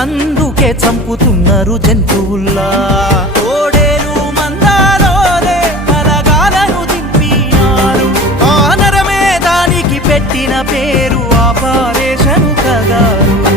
తిన్నందుకే చంపుతున్నారు జంతువుల్లా. తోడేలు మందాలోనే బలగాలను దింపినారు. ఆ నరమే దానికి పెట్టిన పేరు ఆపరేషన్ కగారు.